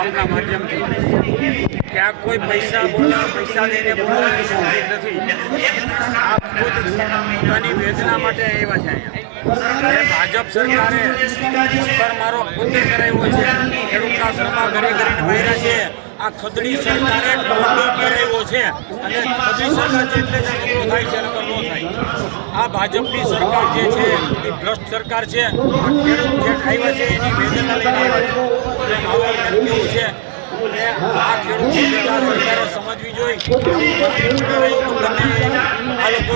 આપના માધ્યમથી કે આ કોઈ પૈસા લઈને બોલવાની નથી। આ ખુદ પોતાની વેદના માટે આવ્યા છે। અહીંયા ભાજપ સરકારે મારો ખુદે કરાવ્યો છે, ખેડૂતના ઘરમાં ઘરે કરીને વહેરા છે। આ ખદડી સરકારે કરાવ્યો છે અને ખદડી સરકાર જેટલે થાય છે નકર ન થાય। આ ભાજપની સરકાર જે છે એ ભ્રષ્ટ સરકાર છે। ખેડૂત જે આવ્યા છે એની વેદના લઈને આવ્યા છે। મારું કેવું છે કે આ ખેડૂત સરકારે સમજવી જોઈએ। આ લોકો